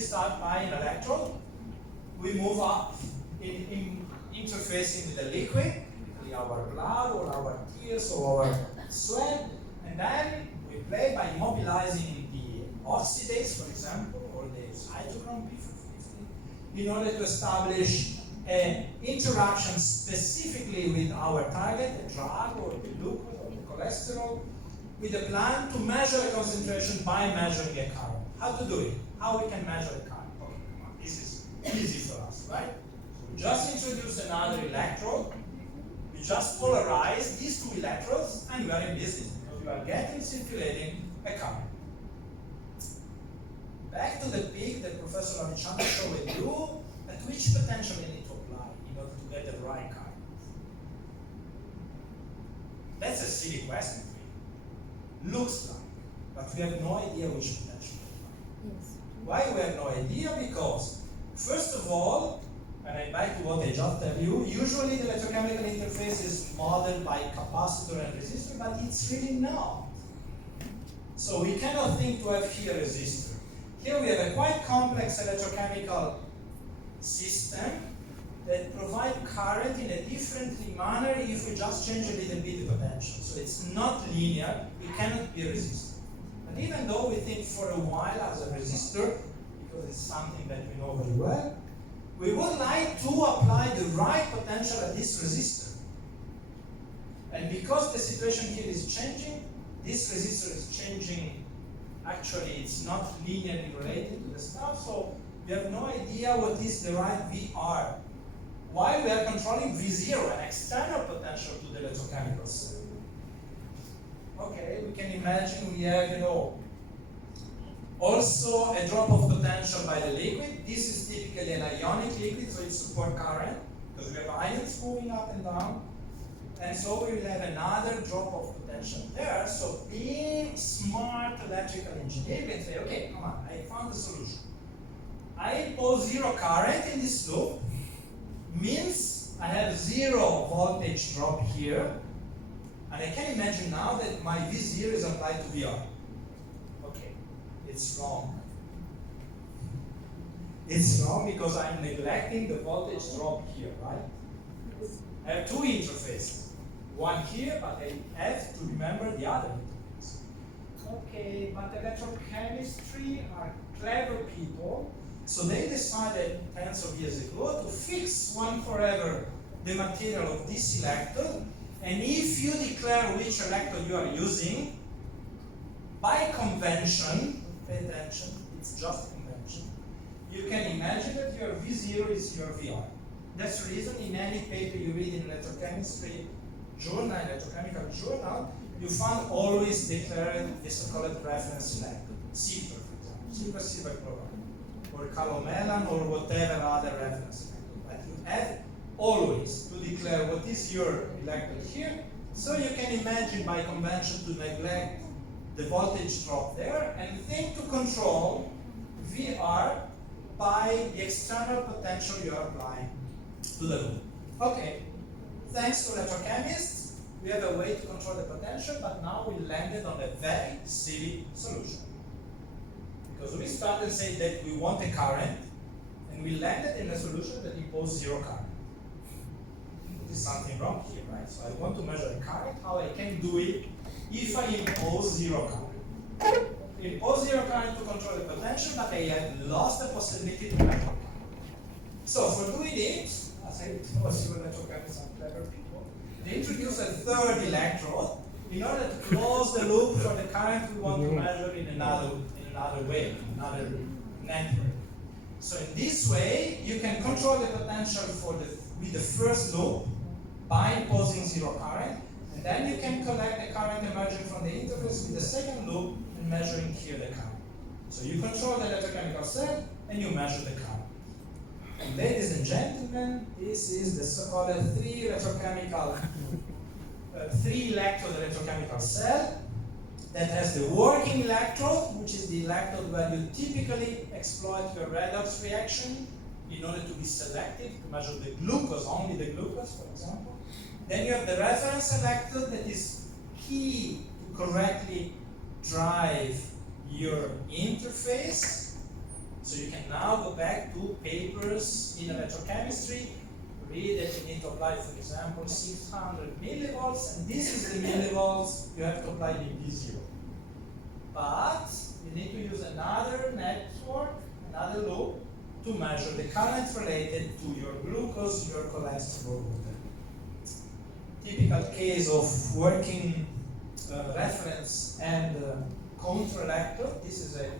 We start by an electrode. We move up in interfacing with the liquid, typically our blood or our tears or our sweat, and then we play by immobilizing the oxidase, for example, or the cytochrome P450, in order to establish an interaction specifically with our target, the drug or the glucose or the cholesterol, with a plan to measure the concentration by measuring a current. How to do it? How we can measure the current? Okay, come on, this is easy for us, right? So we just introduce another electrode, we just polarize these two electrodes, and we are in business, because we are getting circulating a current. Back to the peak that Professor Ravichandran showed you, at which potential we need to apply in order to get the right current? That's a silly question for you. Looks like, but we have no idea which potential to apply. Yes. Why we have no idea? Because, first of all, and I back to what I just tell you, usually the electrochemical interface is modeled by capacitor and resistor, but it's really not. So we cannot think to have here a resistor. Here we have a quite complex electrochemical system that provide current in a different manner if we just change a little bit the potential. So it's not linear, it cannot be a resistor. But even though we think for a while as a resistor, because it's something that we know very well, we would like to apply the right potential at this resistor. And because the situation here is changing, this resistor is changing. Actually, it's not linearly related to the stuff, so we have no idea what is the right VR. While we are controlling V0, an external potential to the electrochemical cell. Okay, we can imagine we have, also a drop of potential by the liquid. This is typically an ionic liquid, so it supports current, because we have ions moving up and down. And so we will have another drop of potential there. So being smart electrical engineer, we can say, okay, come on, I found the solution. I impose zero current in this loop, means I have zero voltage drop here, and I can imagine now that my V0 is applied to VR. Okay, it's wrong. It's wrong because I'm neglecting the voltage drop here, right? I have two interfaces. One here, but I have to remember the other interface. Okay, but electrochemistry are clever people, so they decided tens of years ago to fix one forever the material of this electrode, and if you declare which electrode you are using, by convention, pay attention, it's just convention, you can imagine that your V0 is your VR. That's the reason in any paper you read in electrochemistry journal, electrochemical journal, you find always declared the so-called reference electrode, silver, for example, silver chloride, or calomellan, or whatever other reference electrode. But you have always to declare what is your electrode here, so you can imagine by convention to neglect the voltage drop there and think to control VR by the external potential you are applying to the loop. Okay, thanks to electrochemists, we have a way to control the potential, but now we landed on a very silly solution. Because we started to say that we want a current, and we landed in a solution that imposes zero current. There's something wrong here, right? So I want to measure a current, how I can do it if I impose zero current. Impose zero current to control the potential, but I have lost the possibility to measure current. So for doing it, as I told you, electrochemists are clever people, they introduce a third electrode in order to close the loop for the current we want to measure in another way, another network. So in this way, you can control the potential with the first loop by imposing zero current, and then you can collect the current emerging from the interface with the second loop and measuring here the current. So you control the electrochemical cell and you measure the current. And ladies and gentlemen, this is the so-called three electrode electrochemical cell that has the working electrode, which is the electrode where you typically exploit your redox reaction in order to be selective, to measure the glucose, only the glucose, for example. Then you have the reference electrode that is key to correctly drive your interface. So you can now go back to papers in electrochemistry, read that you need to apply, for example, 600 millivolts, and this is the millivolts you have to apply in B0. But you need to use another network, another loop, to measure the current related to your glucose, your cholesterol. Typical case of working reference and counterreactor. This is a